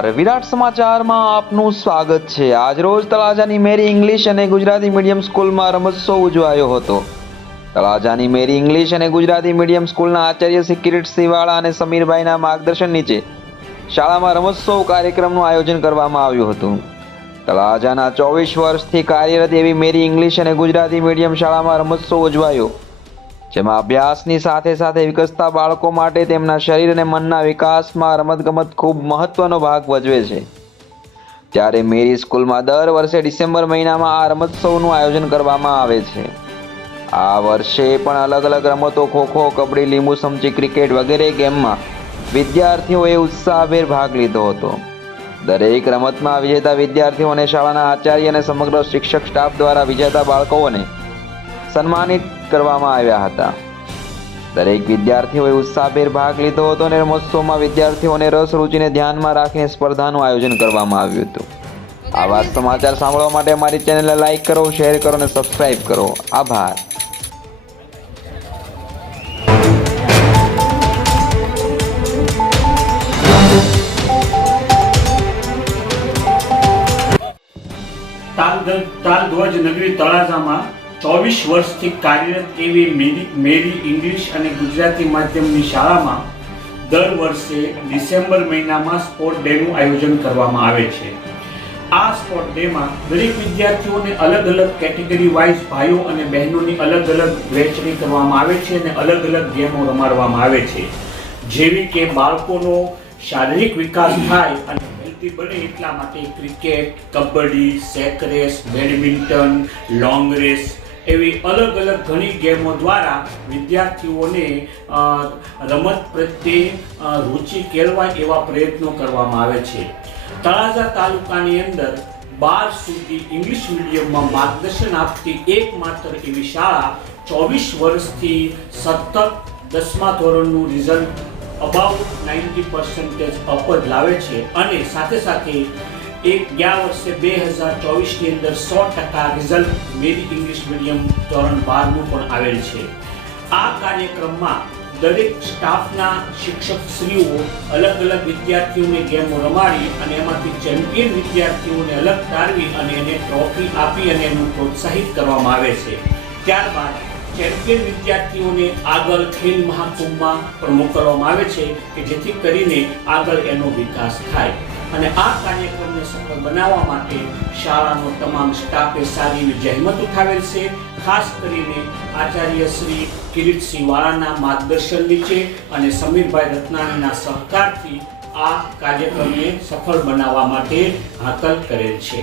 નમસ્કાર. વિરાટ સમાચારમાં આપનું સ્વાગત છે. આજ રોજ તળાજાની મેરી ઇંગ્લિશ અને ગુજરાતી મીડિયમ સ્કૂલમાં રમતોત્સવ ઉજવાયો હતો. તળાજાની મેરી ઇંગ્લિશ અને ગુજરાતી મીડિયમ સ્કૂલના આચાર્ય શ્રી કિરીટ સિંહવાળા અને સમીરભાઈના માર્ગદર્શન નીચે શાળામાં રમતોત્સવ કાર્યક્રમનું આયોજન કરવામાં આવ્યું હતું. તળાજાના ચોવીસ વર્ષથી કાર્યરત એવી મેરી ઇંગ્લિશ અને ગુજરાતી મીડિયમ શાળામાં રમતોત્સવ ઉજવાયો. જેમાં અભ્યાસની સાથે સાથે વિકસતા બાળકો માટે તેમના શરીર અને મનના વિકાસમાં રમતગમત ખૂબ મહત્વનો ભાગ ભજવે છે. ત્યારે મેરી સ્કૂલમાં દર વર્ષે ડિસેમ્બર મહિનામાં આ રમતોત્સવનું આયોજન કરવામાં આવે છે. આ વર્ષે પણ અલગ અલગ રમતો, ખોખો, કબડ્ડી, લીંબુ સમચી, ક્રિકેટ વગેરે ગેમમાં વિદ્યાર્થીઓએ ઉત્સાહભેર ભાગ લીધો હતો. દરેક રમતમાં વિજેતા વિદ્યાર્થીઓને શાળાના આચાર્ય અને સમગ્ર શિક્ષક સ્ટાફ દ્વારા વિજેતા બાળકોને સન્માનિત કરવામાં આવ્યા હતા. દરેક વિદ્યાર્થીઓએ ઉત્સાહભેર ભાગ લીધો હતો અને રમોત્સવમાં વિદ્યાર્થીઓને રસ, રુચિને ધ્યાનમાં રાખીને સ્પર્ધાનું આયોજન કરવામાં આવ્યું હતું. આવા સમાચાર સાંભળવા માટે અમારી ચેનલને લાઈક કરો, શેર કરો અને સબસ્ક્રાઈબ કરો. આભાર. તાલ તાલધ્વજ નગરી તળાજામાં ચોવીસ વર્ષથી કાર્યરત એવી મેરી મેરી ઇંગ્લિશ અને ગુજરાતી માધ્યમની શાળામાં દર વર્ષે ડિસેમ્બર મહિનામાં સ્પોર્ટ ડેનું આયોજન કરવામાં આવે છે. આ સ્પોર્ટ ડેમાં દરેક વિદ્યાર્થીઓને અલગ અલગ કેટેગરી વાઇઝ ભાઈઓ અને બહેનોની અલગ અલગ વહેંચણી કરવામાં આવે છે અને અલગ અલગ ગેમો રમાડવામાં આવે છે. જેવી કે બાળકોનો શારીરિક વિકાસ થાય અને હેલ્ધી બને એટલા માટે cricket, kabaddi sack race badminton long race એવી અલગ અલગ ઘણી ગેમો દ્વારા વિદ્યાર્થીઓને રમત પ્રત્યે રુચિ કેળવાય એવા પ્રયત્નો કરવામાં આવે છે. તળાજા તાલુકાની અંદર બાર સુધી ઇંગ્લિશ મીડિયમમાં માર્ગદર્શન આપતી એકમાત્ર એવી શાળા ચોવીસ વર્ષથી સતત દસમા ધોરણનું result about ninety percentage up જ લાવે છે અને સાથે સાથે એક ગયા વર્ષે બે હજાર ચોવીસની અંદર સો ટકા રિઝલ્ટ મેરી ઇંગ્લિશ મીડિયમ ધોરણ બારનું પણ આવેલ છે આ કાર્યક્રમમાં દરેક સ્ટાફના શિક્ષકશ્રીઓ અલગ અલગ વિદ્યાર્થીઓને ગેમો રમાડી અને એમાંથી ચેમ્પિયન વિદ્યાર્થીઓને અલગ તારવી અને એને ટ્રોફી આપી અને એનું પ્રોત્સાહિત કરવામાં આવે છે ત્યારબાદ ચેમ્પિયન વિદ્યાર્થીઓને આગળ ખેલ મહાકુંભમાં પણ મોકલવામાં આવે છે કે જેથી કરીને આગળ એનો વિકાસ થાય અને આ કાર્યક્રમને સફળ બનાવવા માટે શાળાનો તમામ સ્ટાફે સારી જહેમત ઉઠાવેલ છે. ખાસ કરીને આચાર્ય શ્રી કિરીટસિંહ વાળાના માર્ગદર્શન નીચે અને સમીરભાઈ રત્નાણીના સહકારથી આ કાર્યક્રમને સફળ બનાવવા માટે હાકલ કરેલ છે.